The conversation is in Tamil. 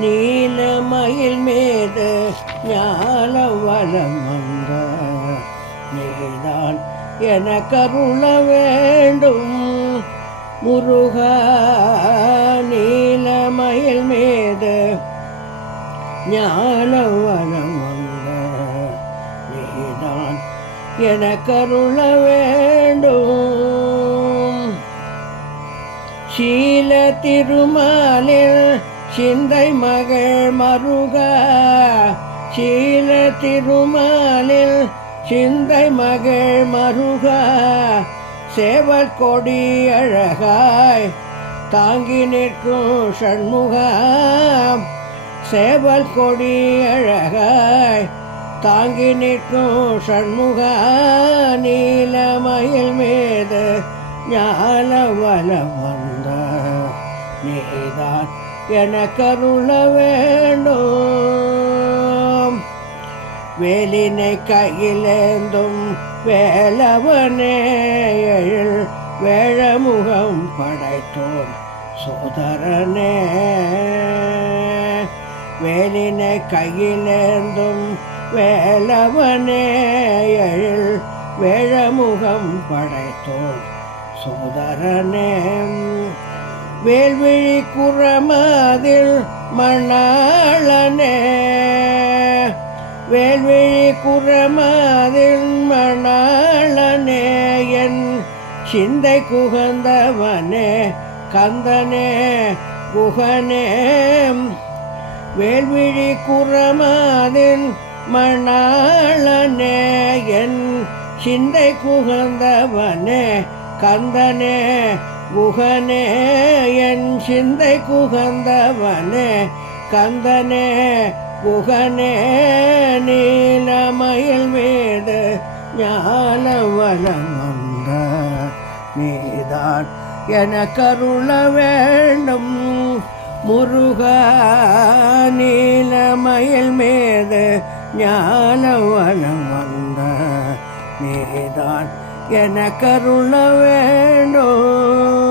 நீலமயில் மீது ஞான வளம் வந்த நீதான் என கருள வேண்டும் முருகா. நீலமயில் மீது ஞான வளம் வந்த நீதான் என கருள வேண்டும். சீல திருமாலில் சிந்தை மகள் மருகா. சீல திருமாலில் சிந்தை மகள் மருகா. சேவல் கொடி அழகாய் தாங்கி நிற்கும் சண்முகா. சேவல் கொடி அழகாய் தாங்கி நிற்கும் சண்முகா. நீலமயில் மீது ஞான வலம் வந்த நீதான் என கருள வேண்டும். வேலினை கையிலேந்தும் வேலவனே எழில் வேழமுகம் படைத்தோன் சோதரனே. வேலினை கையிலேந்தும் வேலவனே எழில் வேழமுகம் படைத்தோன் சோதரனே. வேல்விழி குறமதில் மணாளனே. வேல்விழி குறமதில் மணாளனே. என் சிந்தை குகந்தவனே கந்தனே குகனே. வேல்விழி குறமதில் மணாளனே. என் சிந்தை குகந்தவனே கந்தனே குகனே. என் சிந்தை குகந்தவனே கந்தனே குகனே. நீலமயில் மீது ஞான வலம் வந்த நீதான் என கருள வேண்டும் முருகா. நீலமயில் மீது ஞான வலம் வந்த நீதான் என கருள வேண்டும்.